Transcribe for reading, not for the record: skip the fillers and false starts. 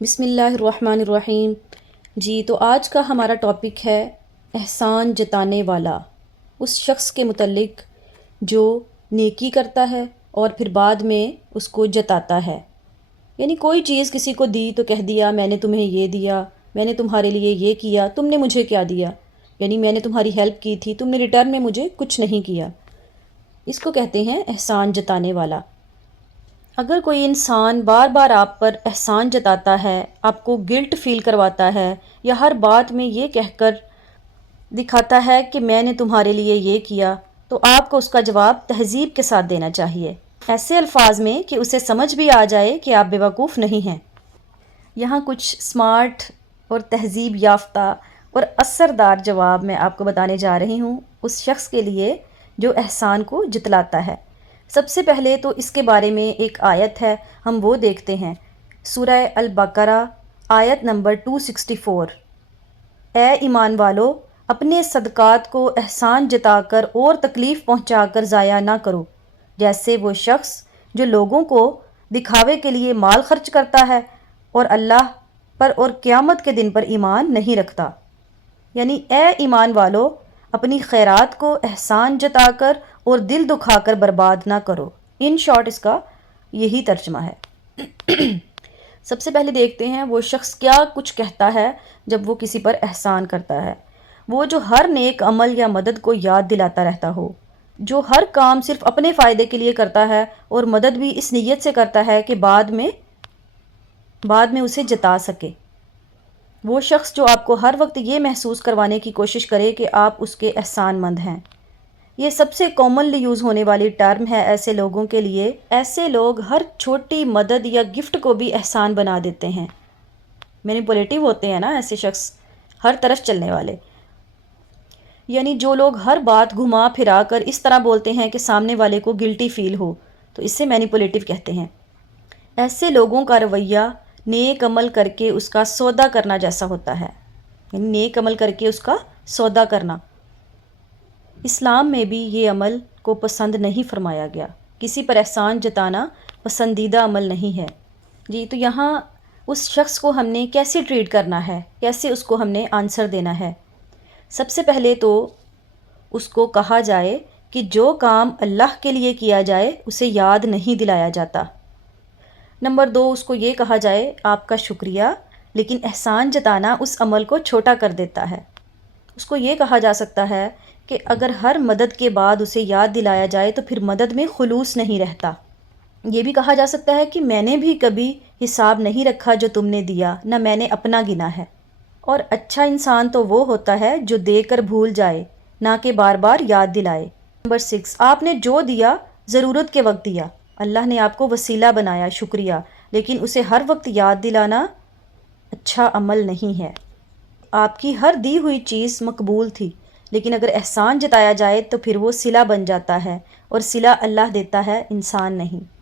بسم اللہ الرحمن الرحیم۔ جی تو آج کا ہمارا ٹاپک ہے احسان جتانے والا، اس شخص کے متعلق جو نیکی کرتا ہے اور پھر بعد میں اس کو جتاتا ہے۔ یعنی کوئی چیز کسی کو دی تو کہہ دیا میں نے تمہیں یہ دیا، میں نے تمہارے لیے یہ کیا، تم نے مجھے کیا دیا؟ یعنی میں نے تمہاری ہیلپ کی تھی، تم نے ریٹرن میں مجھے کچھ نہیں کیا۔ اس کو کہتے ہیں احسان جتانے والا۔ اگر کوئی انسان بار بار آپ پر احسان جتاتا ہے، آپ کو گلٹ فیل کرواتا ہے، یا ہر بات میں یہ کہہ کر دکھاتا ہے کہ میں نے تمہارے لیے یہ کیا، تو آپ کو اس کا جواب تہذیب کے ساتھ دینا چاہیے، ایسے الفاظ میں کہ اسے سمجھ بھی آ جائے کہ آپ بیوقوف نہیں ہیں۔ یہاں کچھ سمارٹ اور تہذیب یافتہ اور اثردار جواب میں آپ کو بتانے جا رہی ہوں اس شخص کے لیے جو احسان کو جتلاتا ہے۔ سب سے پہلے تو اس کے بارے میں ایک آیت ہے، ہم وہ دیکھتے ہیں۔ سورہ البقرہ آیت نمبر 264۔ اے ایمان والو، اپنے صدقات کو احسان جتا کر اور تکلیف پہنچا کر ضائع نہ کرو، جیسے وہ شخص جو لوگوں کو دکھاوے کے لیے مال خرچ کرتا ہے اور اللہ پر اور قیامت کے دن پر ایمان نہیں رکھتا۔ یعنی اے ایمان والو، اپنی خیرات کو احسان جتا کر اور دل دکھا کر برباد نہ کرو۔ ان شارٹ اس کا یہی ترجمہ ہے۔ سب سے پہلے دیکھتے ہیں وہ شخص کیا کچھ کہتا ہے جب وہ کسی پر احسان کرتا ہے۔ وہ جو ہر نیک عمل یا مدد کو یاد دلاتا رہتا ہو، جو ہر کام صرف اپنے فائدے کے لیے کرتا ہے اور مدد بھی اس نیت سے کرتا ہے کہ بعد میں اسے جتا سکے۔ وہ شخص جو آپ کو ہر وقت یہ محسوس کروانے کی کوشش کرے کہ آپ اس کے احسان مند ہیں۔ یہ سب سے کامنلی یوز ہونے والی ٹرم ہے ایسے لوگوں کے لیے۔ ایسے لوگ ہر چھوٹی مدد یا گفٹ کو بھی احسان بنا دیتے ہیں۔ مینیپولیٹو ہوتے ہیں نا ایسے شخص، ہر طرف چلنے والے۔ یعنی جو لوگ ہر بات گھما پھرا کر اس طرح بولتے ہیں کہ سامنے والے کو گلٹی فیل ہو، تو اس سے مینیپولیٹو کہتے ہیں۔ ایسے لوگوں کا رویہ نیک عمل کر کے اس کا سودا کرنا جیسا ہوتا ہے۔ یعنی نیک عمل کر کے اس کا سودا کرنا۔ اسلام میں بھی یہ عمل کو پسند نہیں فرمایا گیا۔ کسی پر احسان جتانا پسندیدہ عمل نہیں ہے۔ جی تو یہاں اس شخص کو ہم نے کیسے ٹریٹ کرنا ہے، کیسے اس کو ہم نے آنسر دینا ہے۔ سب سے پہلے تو اس کو کہا جائے کہ جو کام اللہ کے لیے کیا جائے اسے یاد نہیں دلایا جاتا۔ نمبر 2، اس کو یہ کہا جائے آپ کا شکریہ، لیکن احسان جتانا اس عمل کو چھوٹا کر دیتا ہے۔ اس کو یہ کہا جا سکتا ہے کہ اگر ہر مدد کے بعد اسے یاد دلایا جائے تو پھر مدد میں خلوص نہیں رہتا۔ یہ بھی کہا جا سکتا ہے کہ میں نے بھی کبھی حساب نہیں رکھا جو تم نے دیا، نہ میں نے اپنا گنا ہے۔ اور اچھا انسان تو وہ ہوتا ہے جو دے کر بھول جائے، نہ کہ بار بار یاد دلائے۔ نمبر 6، آپ نے جو دیا ضرورت کے وقت دیا۔ اللہ نے آپ کو وسیلہ بنایا، شکریہ، لیکن اسے ہر وقت یاد دلانا اچھا عمل نہیں ہے۔ آپ کی ہر دی ہوئی چیز مقبول تھی، لیکن اگر احسان جتایا جائے تو پھر وہ صلہ بن جاتا ہے، اور صلہ اللہ دیتا ہے، انسان نہیں۔